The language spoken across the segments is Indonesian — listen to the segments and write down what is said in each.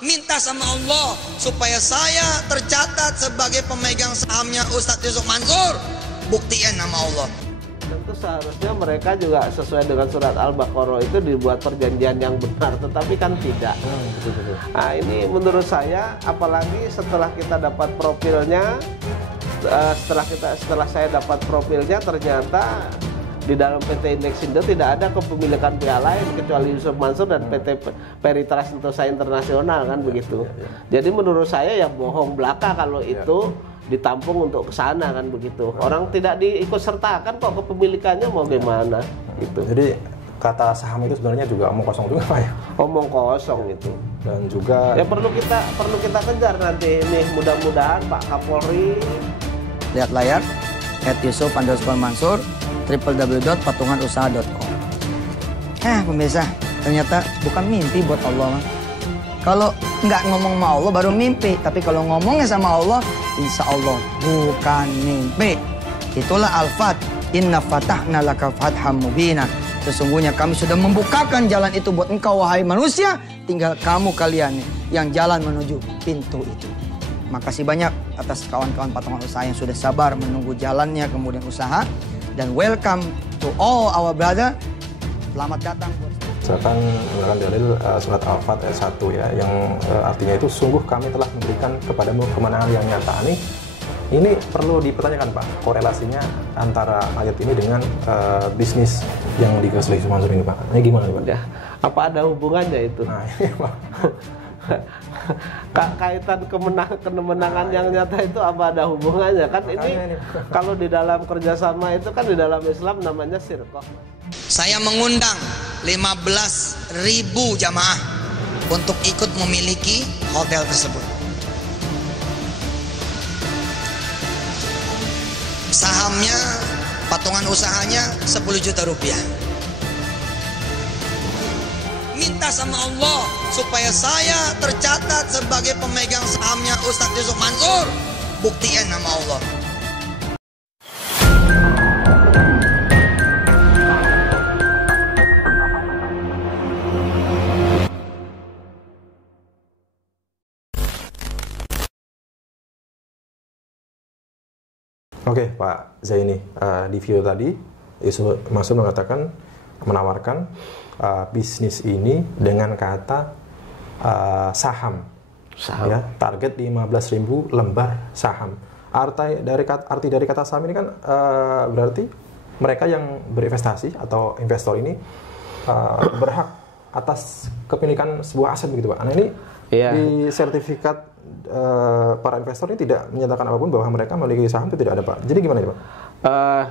minta sama Allah supaya saya tercatat sebagai pemegang sahamnya Ustadz Yusuf Mansur. Buktiin nama Allah. Tentu seharusnya mereka juga sesuai dengan surat Al-Baqarah itu dibuat perjanjian yang benar, tetapi kan tidak. Nah, ini menurut saya, apalagi setelah kita dapat profilnya, setelah saya dapat profilnya, ternyata di dalam PT Indexindo tidak ada kepemilikan pihak lain kecuali Yusuf Mansur dan PT Peritrust Sentosa Internasional, kan begitu. Jadi menurut saya ya bohong belaka kalau itu ditampung untuk ke sana, kan begitu. Orang tidak diikut sertakan kok, kepemilikannya mau gimana gitu. Jadi kata saham itu sebenarnya juga omong kosong juga, Pak ya. Omong kosong itu. Dan juga ya perlu kita kejar nanti ini, mudah-mudahan Pak Kapolri. Lihat layar @yusuf_mansur www.patunganusaha.com. Pemirsa, ternyata bukan mimpi buat Allah. Kalau nggak ngomong sama Allah baru mimpi, tapi kalau ngomongnya sama Allah, insya Allah bukan mimpi. Itulah Al-Fat, inna fatahna laka fatham mubina. Sesungguhnya kami sudah membukakan jalan itu buat engkau wahai manusia, tinggal kalian yang jalan menuju pintu itu. Makasih banyak atas kawan-kawan patungan usaha yang sudah sabar menunggu jalannya kemudian usaha. Dan welcome to all our brother. Selamat datang. Misalkan menggunakan dalil surat Al-Fat ayat 1 ya, yang artinya itu sungguh kami telah memberikan kepadamu kemenangan yang nyata. Ini perlu dipertanyakan, Pak, korelasinya antara ayat ini dengan bisnis yang digagas oleh Yusuf Mansur ini, Pak. Ini gimana, Pak? Ya, apa ada hubungannya itu? Nah, ini, Pak. Kaitan kemenangan yang nyata itu apa ada hubungannya, kan? Ini kalau di dalam kerjasama itu kan di dalam Islam namanya sirkoh. Saya mengundang 15.000 jamaah untuk ikut memiliki hotel tersebut. Sahamnya, patungan usahanya 10 juta rupiah. Minta sama Allah supaya saya tercatat sebagai pemegang sahamnya Ustadz Yusuf Mansur. Buktiin nama Allah. Oke, Pak Zaini, di video tadi Yusuf Mansur menawarkan bisnis ini dengan kata saham. Ya, target 15.000 lembar saham. Arti dari kata saham ini kan berarti mereka yang berinvestasi atau investor ini berhak atas kepemilikan sebuah aset, begitu, Pak. Nah, ini di sertifikat para investor ini tidak menyatakan apapun bahwa mereka memiliki saham, itu tidak ada, Pak. Jadi gimana ya, Pak?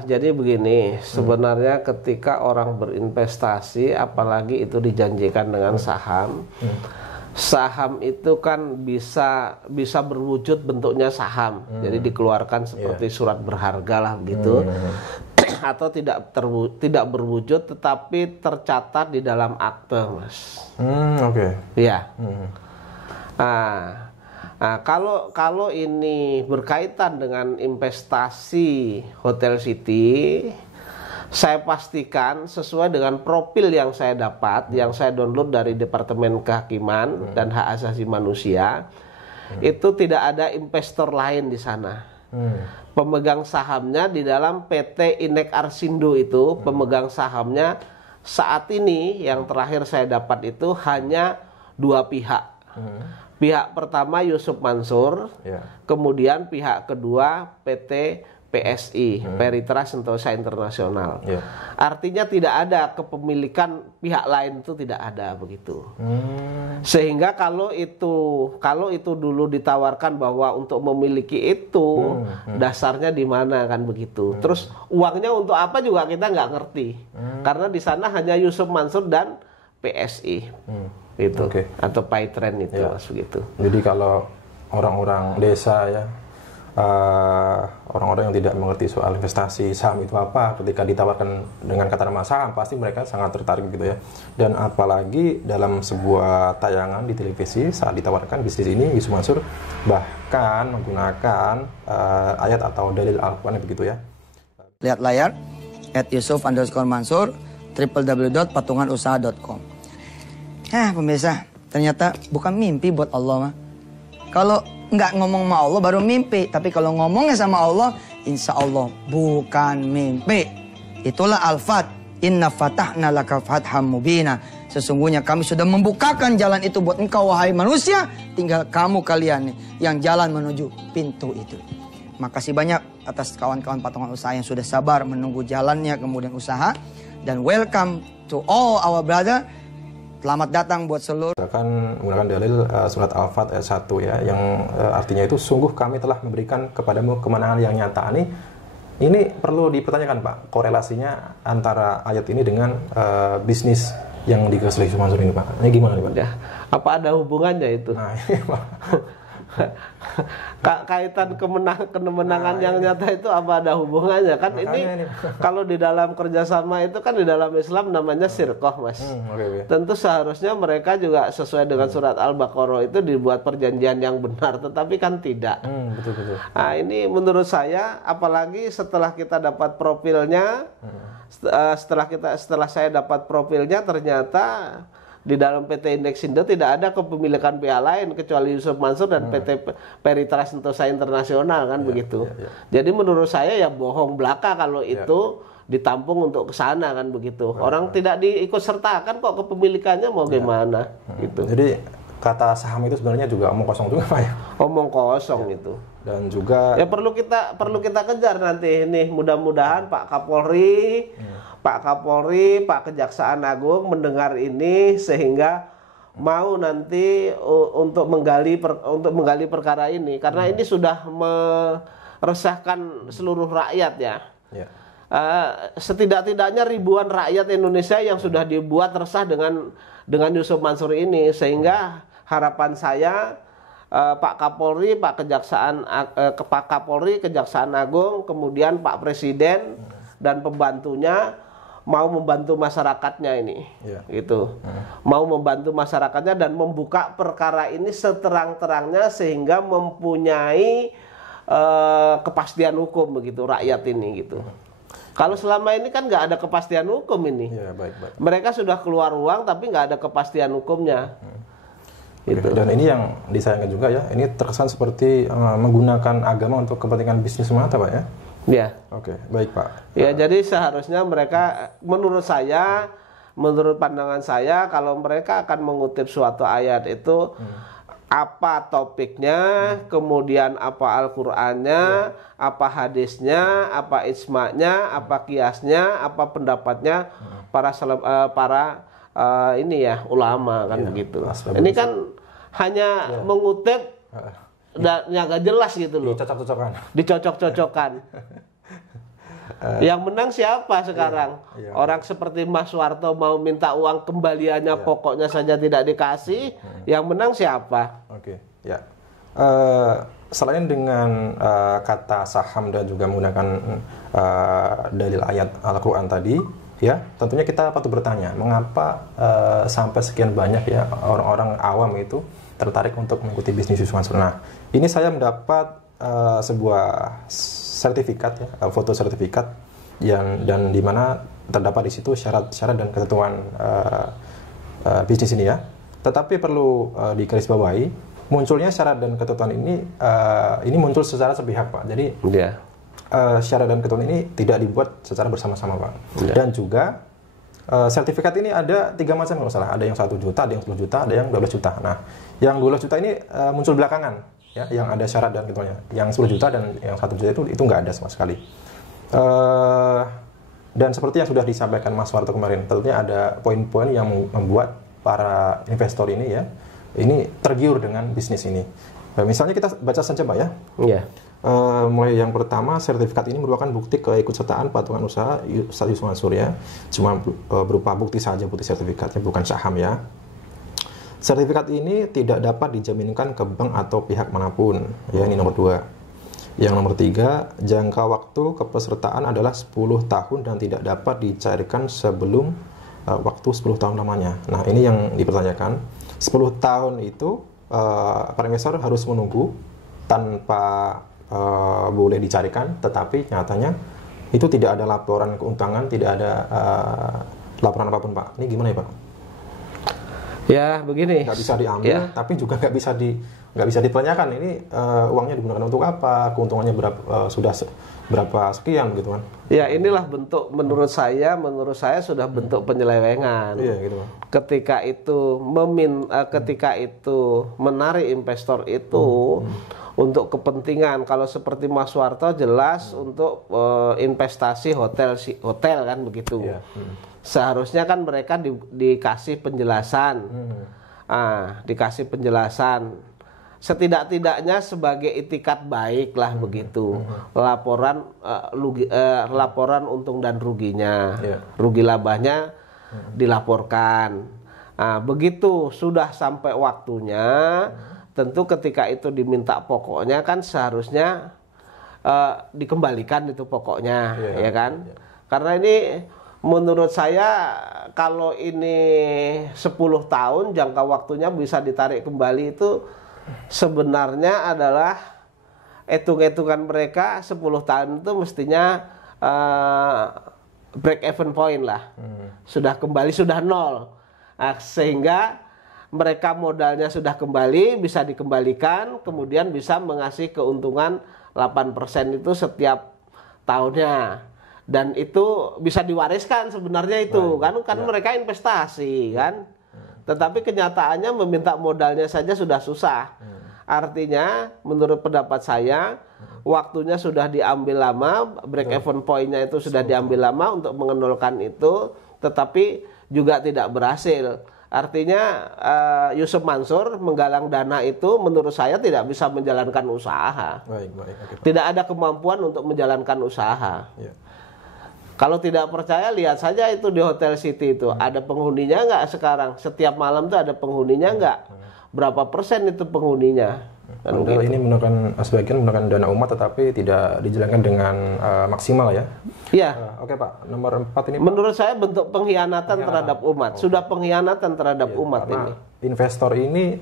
Jadi begini, sebenarnya ketika orang berinvestasi, apalagi itu dijanjikan dengan saham, saham itu kan bisa berwujud bentuknya saham, jadi dikeluarkan seperti surat berharga lah begitu, atau tidak berwujud tetapi tercatat di dalam akte, Mas. Ya. Nah, kalau ini berkaitan dengan investasi Hotel City, saya pastikan sesuai dengan profil yang saya dapat, yang saya download dari Departemen Kehakiman dan Hak Asasi Manusia, itu tidak ada investor lain di sana. Pemegang sahamnya di dalam PT Inek Arsindo itu, pemegang sahamnya saat ini yang terakhir saya dapat itu hanya 2 pihak. Pihak pertama Yusuf Mansur, kemudian pihak kedua PT PSI, Peritrust Sentosa Internasional. Artinya tidak ada kepemilikan pihak lain, itu tidak ada begitu. Sehingga kalau itu dulu ditawarkan bahwa untuk memiliki itu dasarnya di mana, kan begitu. Terus uangnya untuk apa juga kita nggak ngerti, karena di sana hanya Yusuf Mansur dan PSI. Itu atau Paytrend itu, Mas, begitu. Jadi kalau orang-orang desa ya, orang-orang yang tidak mengerti soal investasi saham itu apa, ketika ditawarkan dengan kata nama saham, pasti mereka sangat tertarik gitu ya. Dan apalagi dalam sebuah tayangan di televisi saat ditawarkan bisnis ini, Yusuf Mansur bahkan menggunakan ayat atau dalil Al-Quran begitu ya. Lihat layar @yusuf_mansur www.patunganusaha.com. Pemirsa, ternyata bukan mimpi buat Allah mah. Kalau nggak ngomong sama Allah baru mimpi. Tapi kalau ngomongnya sama Allah, insya Allah bukan mimpi. Itulah al-fat. Inna fatahna laka fatham mubina. Sesungguhnya kami sudah membukakan jalan itu buat engkau wahai manusia. Tinggal kamu kalian nih yang jalan menuju pintu itu. Makasih banyak atas kawan-kawan patungan usaha yang sudah sabar menunggu jalannya kemudian usaha. Dan welcome to all our brother. Selamat datang buat seluruh. Akan menggunakan dalil surat Al-Fat ayat 1 ya, yang artinya itu sungguh kami telah memberikan kepadamu kemenangan yang nyata. Ini perlu dipertanyakan Pak, korelasinya antara ayat ini dengan bisnis yang digagas oleh Yusuf Mansur ini Pak. Ini gimana nih Pak? Ya, apa ada hubungannya itu? Nah, ini Pak. Kaitan kemenangan yang nyata itu apa ada hubungannya kan? Ini kalau di dalam kerjasama itu kan di dalam Islam namanya sirqah Mas. Okay. Tentu seharusnya mereka juga sesuai dengan surat Al-Baqarah itu dibuat perjanjian yang benar, tetapi kan tidak. Betul. Nah ini menurut saya, apalagi setelah kita dapat profilnya, setelah saya dapat profilnya ternyata di dalam PT Indexindo tidak ada kepemilikan pihak lain kecuali Yusuf Mansur dan PT Peritrans Sentosa Internasional kan begitu. Jadi menurut saya ya bohong belaka kalau itu ditampung untuk ke sana kan begitu. Orang tidak diikut sertakan kok kepemilikannya mau gimana gitu. Jadi kata saham itu sebenarnya juga omong kosong juga Pak ya. Omong kosong itu. Dan juga ya perlu kita kejar nanti ini, mudah-mudahan Pak Kapolri, Pak Kejaksaan Agung mendengar ini sehingga mau nanti untuk menggali perkara ini karena ini sudah meresahkan seluruh rakyat ya. Setidak-tidaknya ribuan rakyat Indonesia yang sudah dibuat resah dengan Yusuf Mansur ini, sehingga harapan saya Pak Kapolri, Pak Kapolri, Kejaksaan Agung, kemudian Pak Presiden dan pembantunya mau membantu masyarakatnya ini, gitu. Mau membantu masyarakatnya dan membuka perkara ini seterang-terangnya sehingga mempunyai kepastian hukum begitu rakyat ini gitu. Kalau selama ini kan nggak ada kepastian hukum ini. Baik. Mereka sudah keluar uang tapi nggak ada kepastian hukumnya. Gitu. Dan ini yang disayangkan juga ya, ini terkesan seperti menggunakan agama untuk kepentingan bisnis semata Pak ya. Ya. Oke, baik Pak. Ya, jadi seharusnya mereka, menurut pandangan saya, kalau mereka akan mengutip suatu ayat itu apa topiknya, kemudian apa Al-Qur'annya, apa hadisnya, apa ijma'nya, apa kiasnya, apa pendapatnya para ini ya ulama kan begitu. Ini kan hanya mengutip dan yang gak jelas gitu loh. Dicocok-cocokkan. Yang menang siapa sekarang? Orang seperti Mas Soeharto mau minta uang kembaliannya pokoknya saja tidak dikasih. Yang menang siapa? Selain dengan kata saham dan juga menggunakan dalil ayat Al-Quran tadi, ya tentunya kita patut bertanya mengapa sampai sekian banyak ya orang-orang awam itu tertarik untuk mengikuti bisnis Yusuf Mansur. Nah, ini saya mendapat sebuah sertifikat ya, foto sertifikat dan di mana terdapat di situ syarat-syarat dan ketentuan bisnis ini ya. Tetapi perlu digarisbawahi, munculnya syarat dan ketentuan ini muncul secara sepihak Pak. Jadi syarat dan ketentuan ini tidak dibuat secara bersama-sama Pak. Dan juga sertifikat ini ada 3 macam kalau salah. Ada yang 1 juta, ada yang 10 juta, ada yang 12 juta. Nah, yang 12 juta ini muncul belakangan ya, yang ada syarat dan ketentuannya. Yang 10 juta dan yang 1 juta itu nggak ada sama sekali. Dan seperti yang sudah disampaikan Mas Soeharto kemarin, tentunya ada poin-poin yang membuat para investor ini ya, ini tergiur dengan bisnis ini. Misalnya kita baca saja Pak ya. Mulai yang pertama, sertifikat ini merupakan bukti keikutsertaan patungan usaha Ustadz Yusuf Mansur ya. Cuma berupa bukti saja, bukti sertifikatnya, bukan saham ya. Sertifikat ini tidak dapat dijaminkan ke bank atau pihak manapun. Ya, ini nomor 2. Yang nomor 3, jangka waktu kepesertaan adalah 10 tahun dan tidak dapat dicairkan sebelum waktu 10 tahun lamanya. Nah, ini yang dipertanyakan. 10 tahun itu para investor harus menunggu tanpa boleh dicarikan, tetapi nyatanya itu tidak ada laporan keuntungan, tidak ada laporan apapun Pak. Ini gimana ya Pak? Ya, begini. Nggak bisa diambil, Ya. tapi juga nggak bisa ditanyakan ini uangnya digunakan untuk apa, keuntungannya berapa sekian gitu kan. Ya, inilah bentuk menurut saya sudah bentuk penyelewengan. Iya gitu kan. Ketika itu menarik investor itu untuk kepentingan, kalau seperti Mas Warto jelas untuk investasi hotel kan begitu. Iya. Seharusnya kan mereka dikasih penjelasan. Dikasih penjelasan. Setidak-tidaknya sebagai itikat baik lah begitu. Laporan untung dan ruginya. Rugi labahnya dilaporkan. Begitu sudah sampai waktunya, tentu ketika itu diminta pokoknya kan seharusnya dikembalikan itu pokoknya, ya kan? Karena ini menurut saya kalau ini 10 tahun jangka waktunya bisa ditarik kembali itu sebenarnya adalah hitung-hitungan mereka 10 tahun itu mestinya break even point lah. Sudah kembali, sudah nol. Sehingga mereka modalnya sudah kembali, bisa dikembalikan, kemudian bisa mengasih keuntungan 8% itu setiap tahunnya. Dan itu bisa diwariskan sebenarnya itu. Kan mereka investasi kan. Tetapi kenyataannya meminta modalnya saja sudah susah. Artinya menurut pendapat saya waktunya sudah diambil lama, break even point-nya itu sudah diambil lama untuk mengenolkan itu, tetapi juga tidak berhasil. Artinya Yusuf Mansur menggalang dana itu menurut saya tidak bisa menjalankan usaha. Tidak ada kemampuan untuk menjalankan usaha. Kalau tidak percaya lihat saja itu di Hotel City itu ada penghuninya nggak sekarang? Setiap malam tuh ada penghuninya nggak? Berapa persen itu penghuninya? Padahal ini sebagian menggunakan dana umat tetapi tidak dijalankan dengan maksimal ya? Iya. Oke Pak, nomor 4 ini Pak. Menurut saya bentuk pengkhianatan terhadap umat. Sudah pengkhianatan terhadap umat ini. Investor ini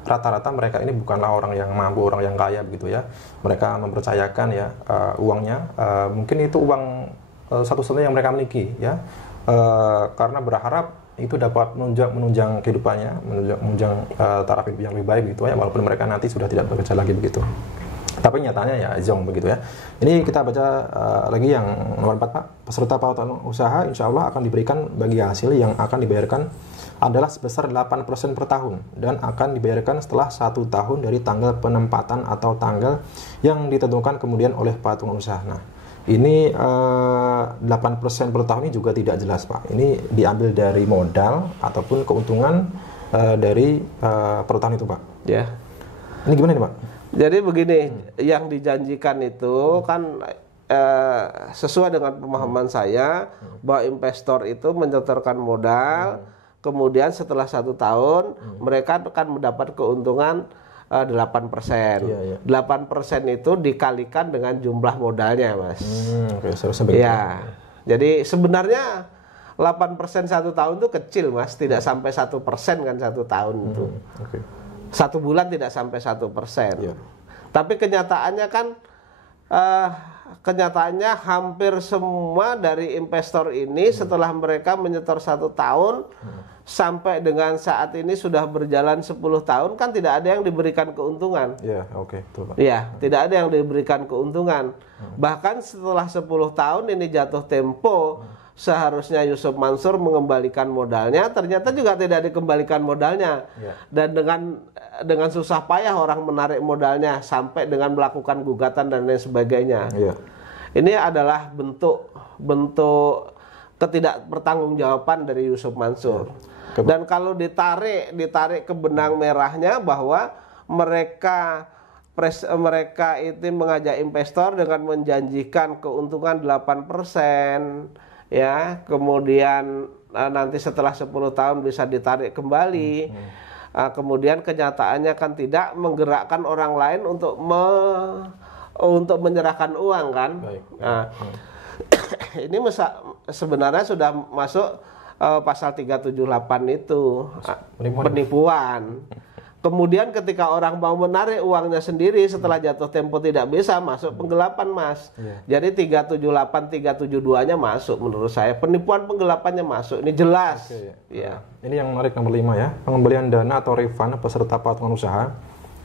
rata-rata mereka ini bukanlah orang yang mampu, orang yang kaya begitu ya. Mereka mempercayakan ya uangnya, mungkin itu uang satu-satunya yang mereka miliki ya, karena berharap itu dapat menunjang kehidupannya, menunjang taraf hidup yang lebih baik gitu ya, walaupun mereka nanti sudah tidak bekerja lagi begitu. Tapi nyatanya ya zong begitu ya. Ini kita baca lagi yang nomor 4 Pak. Peserta pautan usaha insya Allah akan diberikan bagi hasil yang akan dibayarkan adalah sebesar 8% per tahun dan akan dibayarkan setelah 1 tahun dari tanggal penempatan atau tanggal yang ditentukan kemudian oleh patungan usaha. Nah, ini 8% per tahun ini juga tidak jelas Pak. Ini diambil dari modal ataupun keuntungan dari perusahaan itu Pak. Ya. Ini gimana nih Pak? Jadi begini, yang dijanjikan itu kan sesuai dengan pemahaman saya bahwa investor itu menyetorkan modal, kemudian setelah 1 tahun mereka akan mendapat keuntungan 8%. 8% itu dikalikan dengan jumlah modalnya, Mas. Oke, seharusnya begitu. Ya. Jadi sebenarnya 8% 1 tahun itu kecil, Mas. Tidak sampai 1% kan 1 tahun itu. 1 bulan tidak sampai 1%. Tapi kenyataannya kan kenyataannya hampir semua dari investor ini setelah mereka menyetor 1 tahun sampai dengan saat ini sudah berjalan 10 tahun kan tidak ada yang diberikan keuntungan. Betul, Pak. Iya, tidak ada yang diberikan keuntungan. Bahkan setelah 10 tahun ini jatuh tempo, seharusnya Yusuf Mansur mengembalikan modalnya, ternyata juga tidak dikembalikan modalnya. Dan dengan susah payah orang menarik modalnya sampai dengan melakukan gugatan dan lain sebagainya. Ini adalah bentuk ketidakpertanggungjawaban dari Yusuf Mansur. Dan kalau ditarik ke benang merahnya bahwa mereka itu mengajak investor dengan menjanjikan keuntungan 8%, ya, kemudian nanti setelah 10 tahun bisa ditarik kembali. Kemudian kenyataannya kan tidak menggerakkan orang lain untuk menyerahkan uang kan. Ini sebenarnya sudah masuk pasal 378 itu penipuan. Kemudian ketika orang mau menarik uangnya sendiri setelah jatuh tempo tidak bisa, masuk penggelapan, Mas. Jadi 378, 372-nya masuk menurut saya. Penipuan penggelapannya masuk. Ini jelas. Ya. Ini yang menarik nomor 5 ya. Pengembalian dana atau refund peserta patungan usaha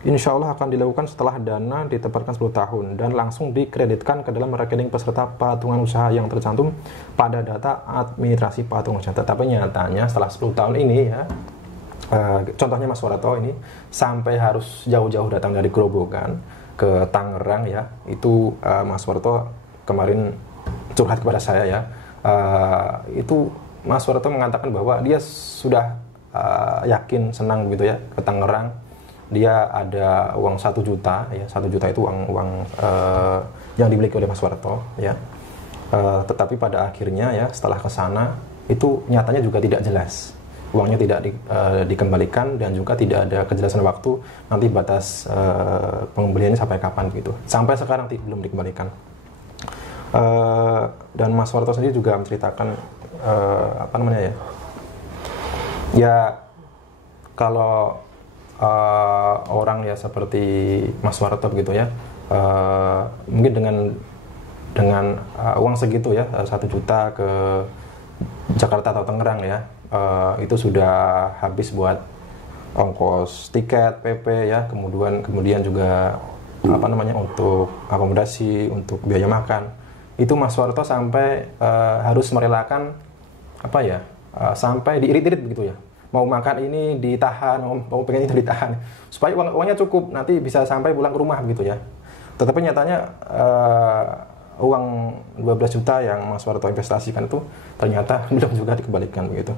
insya Allah akan dilakukan setelah dana ditempatkan 10 tahun dan langsung dikreditkan ke dalam rekening peserta patungan usaha yang tercantum pada data administrasi patungan usaha. Tetapi nyatanya setelah 10 tahun ini ya, contohnya Mas Warto ini sampai harus jauh-jauh datang dari Grobogan ke Tangerang ya, itu Mas Warto kemarin curhat kepada saya ya, itu Mas Warto mengatakan bahwa dia sudah yakin, senang begitu ya ke Tangerang, dia ada uang 1 juta ya, 1 juta itu uang yang dimiliki oleh Mas Warto ya, tetapi pada akhirnya ya setelah ke sana itu nyatanya juga tidak jelas. Uangnya tidak dikembalikan dan juga tidak ada kejelasan waktu nanti batas pengembaliannya sampai kapan gitu. Sampai sekarang belum dikembalikan. Dan Mas Warto sendiri juga menceritakan apa namanya ya? Ya kalau orang ya seperti Mas Warto begitu ya, mungkin dengan uang segitu ya, 1 juta ke Jakarta atau Tangerang ya, itu sudah habis buat ongkos tiket, PP ya, kemudian juga apa namanya untuk akomodasi, untuk biaya makan. Itu Mas Warto sampai harus merelakan apa ya, sampai diirit-irit begitu ya. Mau makan ini ditahan, mau pengen itu ditahan, supaya uangnya cukup nanti bisa sampai pulang ke rumah begitu ya. Tetapi nyatanya uang 12 juta yang Mas Warto investasikan itu ternyata belum juga dikembalikan begitu.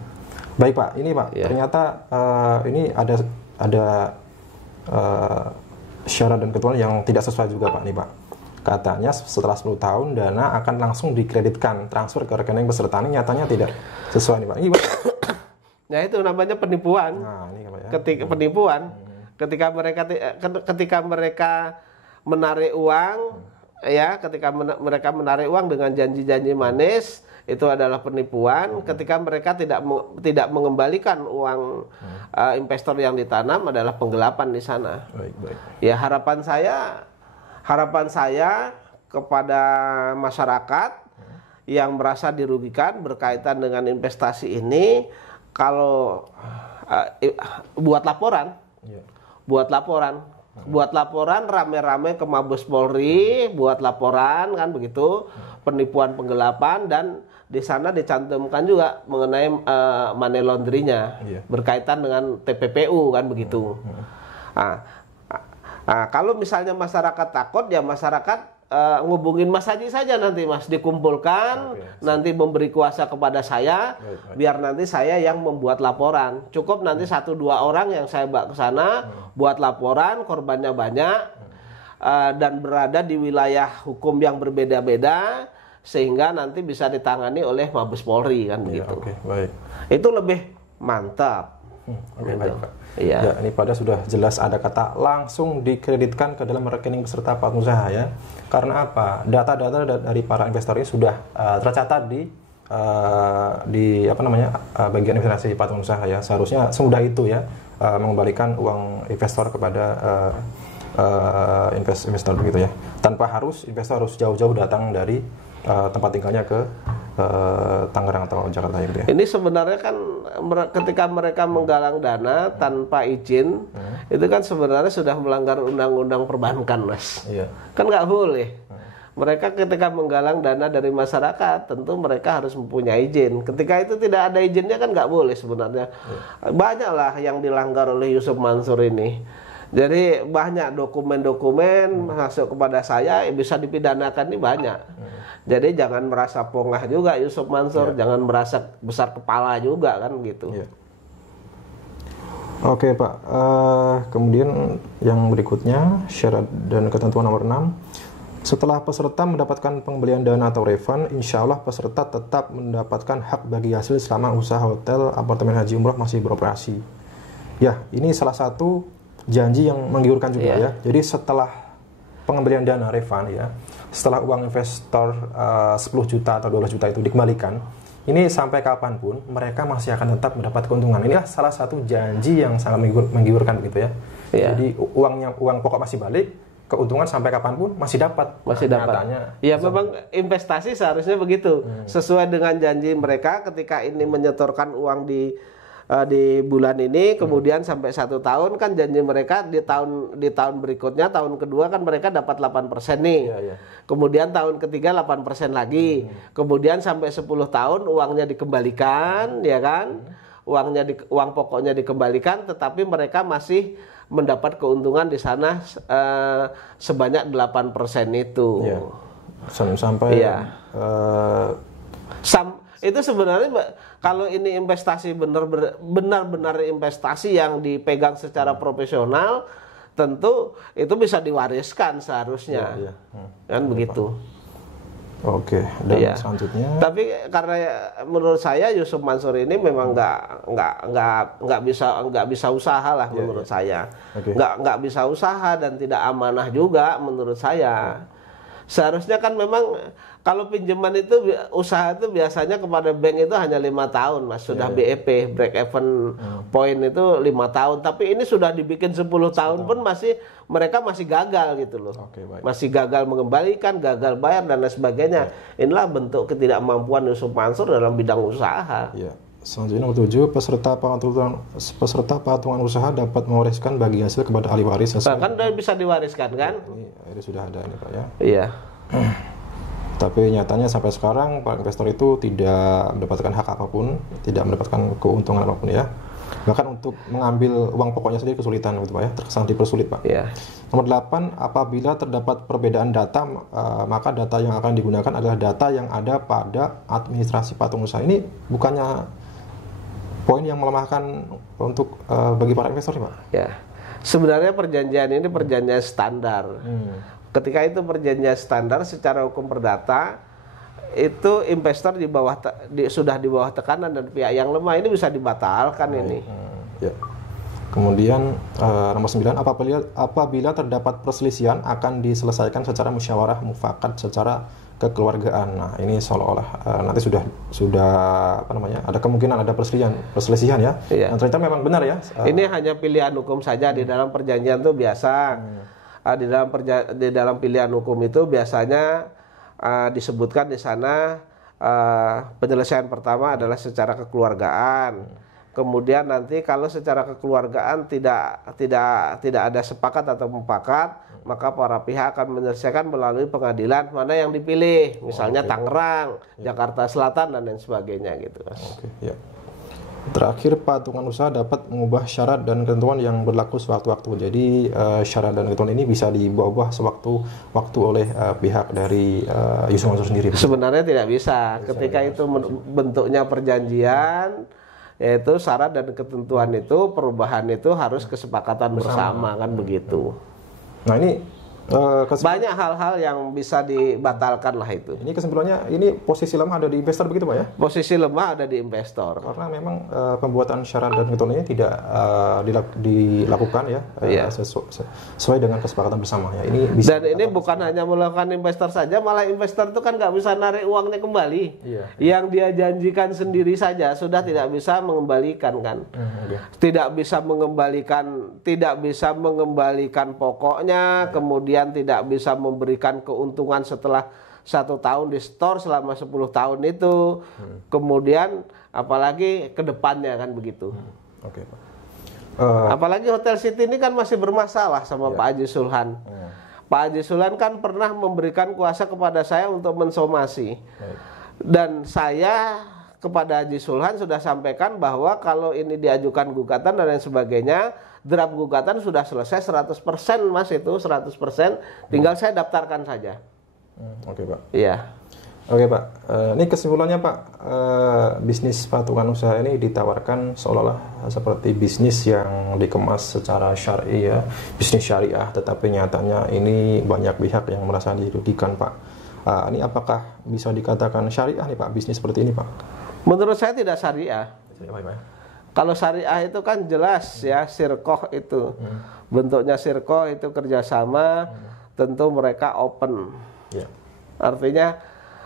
Baik Pak, ini Pak, ternyata ini ada syarat dan ketentuan yang tidak sesuai juga Pak nih Pak. Katanya setelah 10 tahun dana akan langsung dikreditkan, transfer ke rekening peserta, ini nyatanya tidak sesuai nih Pak. Ini Pak. Nah itu namanya penipuan. Nah, ini Pak ya. Ketika penipuan, ketika mereka menarik uang ya, ketika mereka menarik uang dengan janji-janji manis, itu adalah penipuan. Ketika mereka tidak mengembalikan uang investor yang ditanam, adalah penggelapan di sana. Baik. Ya harapan saya kepada masyarakat yang merasa dirugikan berkaitan dengan investasi ini, kalau buat laporan, buat laporan rame-rame ke Mabes Polri, buat laporan kan begitu, penipuan penggelapan, dan di sana dicantumkan juga mengenai money laundry-nya berkaitan dengan TPPU kan begitu. Kalau misalnya masyarakat takut, ya masyarakat ngubungin Mas Haji saja nanti Mas, dikumpulkan, nanti memberi kuasa kepada saya, biar nanti saya yang membuat laporan. Cukup nanti 1-2 orang yang saya bawa ke sana, buat laporan, korbannya banyak, dan berada di wilayah hukum yang berbeda-beda, sehingga nanti bisa ditangani oleh Mabes Polri kan begitu. Baik. Itu lebih mantap. Baik Pak. Iya. Ya, ini pada sudah jelas ada kata langsung dikreditkan ke dalam rekening peserta patungan usaha ya. Karena apa? Data-data dari para investor ini sudah tercatat di apa namanya bagian investasi patungan usaha ya. Seharusnya semudah itu ya mengembalikan uang investor kepada investor begitu ya. Tanpa harus investor harus jauh-jauh datang dari tempat tinggalnya ke Tangerang atau Jakarta ya. Ini sebenarnya kan ketika mereka menggalang dana tanpa izin, itu kan sebenarnya sudah melanggar undang-undang perbankan, Mas. Iya. Kan nggak boleh. Mereka ketika menggalang dana dari masyarakat, tentu mereka harus mempunyai izin. Ketika itu tidak ada izinnya kan nggak boleh sebenarnya. Banyaklah yang dilanggar oleh Yusuf Mansur ini. Jadi banyak dokumen-dokumen masuk kepada saya, bisa dipidanakan ini banyak. Jadi jangan merasa pongah juga Yusuf Mansur, jangan merasa besar kepala juga kan gitu. Oke Pak, kemudian yang berikutnya syarat dan ketentuan nomor 6. Setelah peserta mendapatkan pengembalian dana atau refund, insya Allah peserta tetap mendapatkan hak bagi hasil selama usaha hotel, apartemen haji umroh masih beroperasi. Ya, ini salah satu janji yang menggiurkan juga ya. Jadi setelah pengembalian dana refund ya, setelah uang investor 10 juta atau 12 juta itu dikembalikan, ini sampai kapanpun mereka masih akan tetap mendapat keuntungan. Inilah salah satu janji yang sangat menggiurkan begitu ya. Iya. Jadi uang pokok masih balik, keuntungan sampai kapanpun masih dapat. Masih dapat. Ya memang investasi seharusnya begitu. Sesuai dengan janji mereka ketika ini menyetorkan uang di bulan ini, kemudian sampai 1 tahun kan janji mereka di tahun berikutnya, tahun kedua kan mereka dapat 8% nih. Iya. Kemudian tahun ketiga 8% lagi. Kemudian sampai 10 tahun uangnya dikembalikan, ya kan? Uang pokoknya dikembalikan, tetapi mereka masih mendapat keuntungan di sana sebanyak 8% itu. Iya. Sampai Iya. Itu sebenarnya kalau ini investasi benar-benar investasi yang dipegang secara profesional, tentu itu bisa diwariskan seharusnya. Iya. Kan begitu. Oke, dan Iya. selanjutnya. Tapi karena menurut saya Yusuf Mansur ini memang nggak bisa usaha lah menurut saya. Oke. Nggak bisa usaha dan tidak amanah juga menurut saya. Seharusnya kan memang kalau pinjaman itu usaha itu biasanya kepada bank itu hanya 5 tahun Mas, sudah BEP, break even point itu 5 tahun. Tapi ini sudah dibikin 10 tahun pun mereka masih gagal gitu loh. Oke, baik. Masih gagal mengembalikan, gagal bayar dan lain sebagainya. Inilah bentuk ketidakmampuan Yusuf Mansur dalam bidang usaha. Ya. Selanjutnya nomor 7, peserta patungan usaha dapat mewariskan bagi hasil kepada ahli waris. Kan udah bisa diwariskan kan? Ini sudah ada ini Pak ya. Iya. Tapi nyatanya sampai sekarang para investor itu tidak mendapatkan hak apapun, tidak mendapatkan keuntungan apapun ya. Bahkan untuk mengambil uang pokoknya sendiri kesulitan gitu Pak ya, terkesan dipersulit Pak. Iya. Nomor 8, apabila terdapat perbedaan data, maka data yang akan digunakan adalah data yang ada pada administrasi patung usaha. Ini bukannya poin yang melemahkan untuk bagi para investor nih Pak? Ya. Sebenarnya perjanjian ini perjanjian standar. Ketika itu perjanjian standar secara hukum perdata, itu investor sudah di bawah tekanan dan pihak yang lemah ini bisa dibatalkan ini. Ya. Kemudian nomor 9, apabila terdapat perselisihan akan diselesaikan secara musyawarah mufakat secara kekeluargaan. Nah, ini seolah-olah nanti sudah ada kemungkinan ada perselisihan ya. Iya. Yang ternyata memang benar ya. Ini hanya pilihan hukum saja di dalam perjanjian itu biasa. Di dalam pilihan hukum itu biasanya disebutkan di sana penyelesaian pertama adalah secara kekeluargaan. Kemudian nanti kalau secara kekeluargaan tidak ada sepakat atau mufakat, maka para pihak akan menyelesaikan melalui pengadilan mana yang dipilih, misalnya Tangerang, Jakarta Selatan dan lain sebagainya gitu. Oke, ya. Terakhir, patungan usaha dapat mengubah syarat dan ketentuan yang berlaku sewaktu-waktu. Jadi syarat dan ketentuan ini bisa diubah-ubah sewaktu-waktu oleh pihak dari Yusuf Mansur sendiri. Sebenarnya tidak bisa. Ketika itu bentuknya perjanjian, yaitu syarat dan ketentuan itu perubahan itu harus kesepakatan bersama kan begitu. Nah ini banyak hal-hal yang bisa dibatalkan lah itu. Ini kesimpulannya, ini posisi lemah ada di investor begitu Pak ya? Posisi lemah ada di investor. Karena memang pembuatan syarat dan ketentuan ini tidak dilakukan ya, sesuai dengan kesepakatan bersama ya. Ini bisa dan ini bukan hanya melakukan investor saja, malah investor itu kan nggak bisa narik uangnya kembali. Iya. Yang dia janjikan sendiri saja sudah tidak bisa mengembalikan kan. Tidak bisa mengembalikan pokoknya, kemudian tidak bisa memberikan keuntungan setelah 1 tahun di store selama 10 tahun itu. Kemudian apalagi ke depannya kan begitu. Oke, Pak. Apalagi Hotel City ini kan masih bermasalah sama Pak Haji Sulhan. Pak Haji Sulhan kan pernah memberikan kuasa kepada saya untuk mensomasi. Dan saya kepada Haji Sulhan sudah sampaikan bahwa kalau ini diajukan gugatan dan lain sebagainya, draft gugatan sudah selesai 100% Mas, itu 100%, tinggal saya daftarkan saja. Oke Pak. Iya. Oke Pak, ini kesimpulannya Pak, bisnis patungan usaha ini ditawarkan seolah-olah seperti bisnis yang dikemas secara syar'i ya, bisnis syariah, tetapi nyatanya ini banyak pihak yang merasa dirugikan Pak. Ini apakah bisa dikatakan syariah nih Pak, bisnis seperti ini Pak? Menurut saya tidak syariah. Pak. Kalau syariah itu kan jelas ya, sirkoh itu bentuknya sirkoh itu kerjasama, tentu mereka open. Ya. Artinya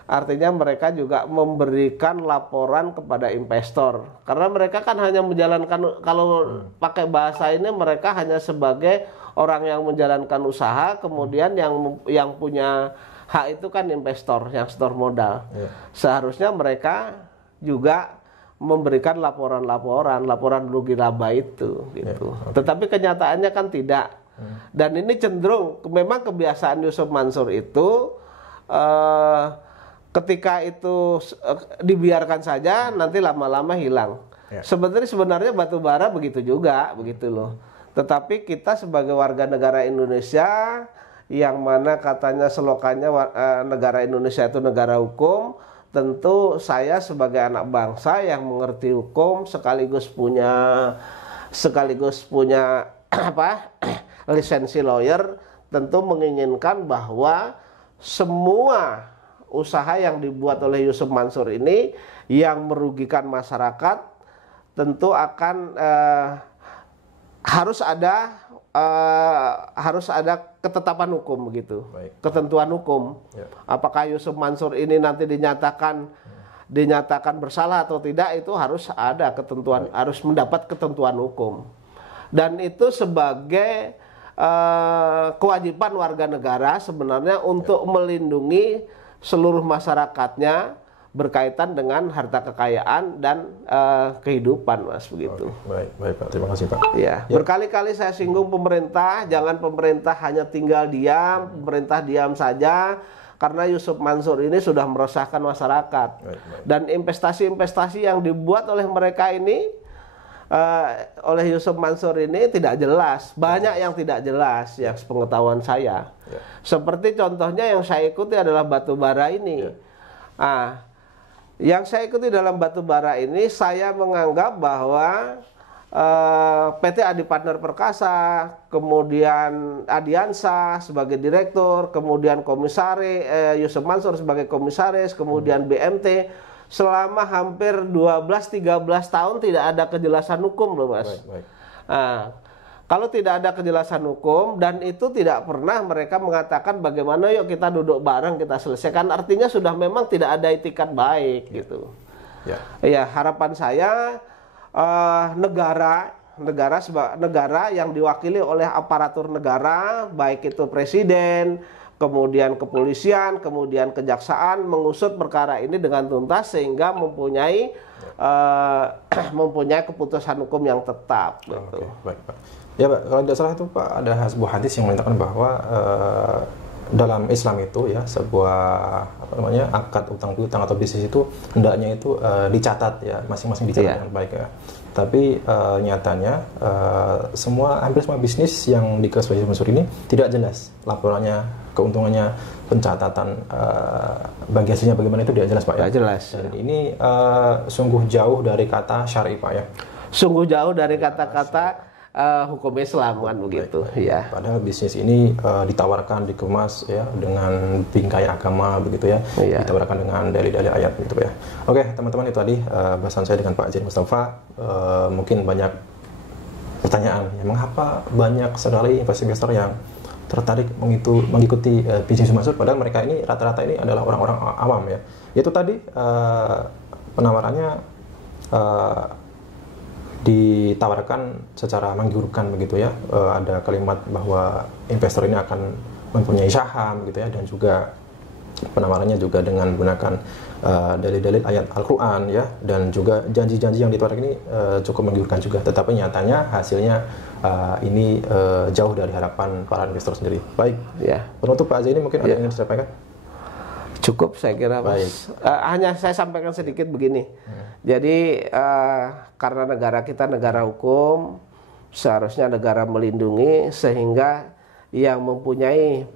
artinya mereka juga memberikan laporan kepada investor. Karena mereka kan hanya menjalankan, kalau pakai bahasa ini mereka hanya sebagai orang yang menjalankan usaha, kemudian yang punya hak itu kan investor, yang setor modal. Seharusnya mereka juga memberikan laporan rugi laba itu gitu. Tetapi kenyataannya kan tidak. Dan ini cenderung memang kebiasaan Yusuf Mansur itu ketika itu dibiarkan saja nanti lama-lama hilang. Sebenarnya batu bara begitu juga, begitu loh. Tetapi kita sebagai warga negara Indonesia yang mana katanya slogannya negara Indonesia itu negara hukum, tentu saya sebagai anak bangsa yang mengerti hukum sekaligus punya lisensi lawyer, tentu menginginkan bahwa semua usaha yang dibuat oleh Yusuf Mansur ini yang merugikan masyarakat tentu akan harus ada ketetapan hukum begitu. Ketentuan hukum. Apakah Yusuf Mansur ini nanti dinyatakan bersalah atau tidak, itu harus ada ketentuan, harus mendapat ketentuan hukum. Dan itu sebagai kewajiban warga negara sebenarnya untuk melindungi seluruh masyarakatnya berkaitan dengan harta kekayaan dan kehidupan, Mas, begitu. Baik Pak, terima kasih Pak. Ya, berkali-kali saya singgung pemerintah, jangan pemerintah hanya tinggal diam, pemerintah diam saja, karena Yusuf Mansur ini sudah meresahkan masyarakat. Dan investasi-investasi yang dibuat oleh mereka ini, oleh Yusuf Mansur ini tidak jelas, banyak yang tidak jelas yang sepengetahuan saya. Seperti contohnya yang saya ikuti adalah batu bara ini. Yang saya ikuti dalam batu bara ini, saya menganggap bahwa PT Adi Partner Perkasa, kemudian Adiansa sebagai direktur, kemudian komisaris Yusuf Mansur sebagai komisaris, kemudian BMT, selama hampir 12-13 tahun tidak ada kejelasan hukum loh, Mas. Kalau tidak ada kejelasan hukum dan itu tidak pernah mereka mengatakan bagaimana yuk kita duduk bareng kita selesaikan, artinya sudah memang tidak ada itikat baik gitu. Ya, harapan saya negara yang diwakili oleh aparatur negara, baik itu presiden, kemudian kepolisian, kemudian kejaksaan, mengusut perkara ini dengan tuntas sehingga mempunyai keputusan hukum yang tetap. Gitu. Baik Pak. Ya Pak, kalau tidak salah itu Pak ada sebuah hadis yang menyatakan bahwa dalam Islam itu ya sebuah akad utang piutang atau bisnis itu hendaknya itu dicatat ya, masing-masing dicatat dengan baik ya. Tapi nyatanya hampir semua bisnis yang dikelola Yusuf Mansur ini tidak jelas laporannya, keuntungannya, pencatatan bagi hasilnya bagaimana itu tidak jelas Pak ya. Tidak jelas. Dan ini sungguh jauh dari kata syar'i Pak ya. Sungguh jauh dari kata-kata hukum Islam kan begitu. Ya. Padahal bisnis ini ditawarkan, dikemas ya dengan bingkai agama begitu ya. Ditawarkan dengan dalil-dalil ayat gitu ya. Oke, teman-teman, itu tadi bahasan saya dengan Pak Zain Mustafa. Mungkin banyak pertanyaan, ya, mengapa banyak sekali investor yang tertarik mengikuti bisnis Mansur, padahal mereka ini rata-rata ini adalah orang-orang awam ya. Yaitu tadi penawarannya ditawarkan secara menggiurkan begitu ya. Ada kalimat bahwa investor ini akan mempunyai saham gitu ya, dan juga penawarannya juga dengan menggunakan dalil-dalil ayat Al-Quran ya, dan juga janji-janji yang ditawarkan ini cukup menggiurkan juga. Tetapi nyatanya hasilnya ini jauh dari harapan para investor sendiri. Baik ya, penutup Pak Zaini mungkin ada yang ingin disampaikan? Cukup saya kira, Mas. Hanya saya sampaikan sedikit begini. Jadi karena negara kita negara hukum, seharusnya negara melindungi sehingga yang mempunyai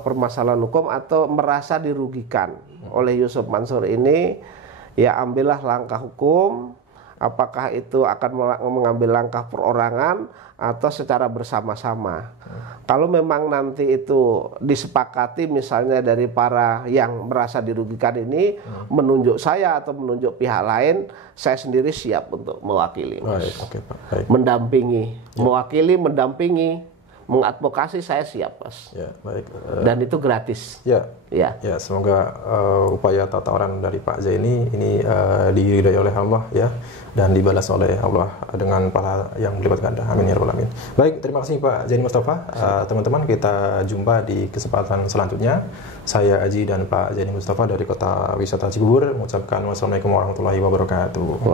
permasalahan hukum atau merasa dirugikan oleh Yusuf Mansur ini, ya ambillah langkah hukum. Apakah itu akan mengambil langkah perorangan atau secara bersama-sama. Kalau memang nanti itu disepakati misalnya dari para yang merasa dirugikan ini menunjuk saya atau menunjuk pihak lain, saya sendiri siap untuk mewakili, Mas. Baik. Mendampingi, mewakili, mendampingi, mengadvokasi saya siap, Mas. Ya, baik. Dan itu gratis. Ya. Ya. Ya, semoga upaya tata orang dari Pak Zaini ini diridhai oleh Allah ya, dan dibalas oleh Allah dengan pahala yang berlipat ganda. Amin ya rabbal alamin. Baik, terima kasih Pak Zaini Mustafa. Teman-teman, kita jumpa di kesempatan selanjutnya. Saya Aji dan Pak Zaini Mustafa dari Kota Wisata Cibubur mengucapkan wassalamualaikum warahmatullahi wabarakatuh.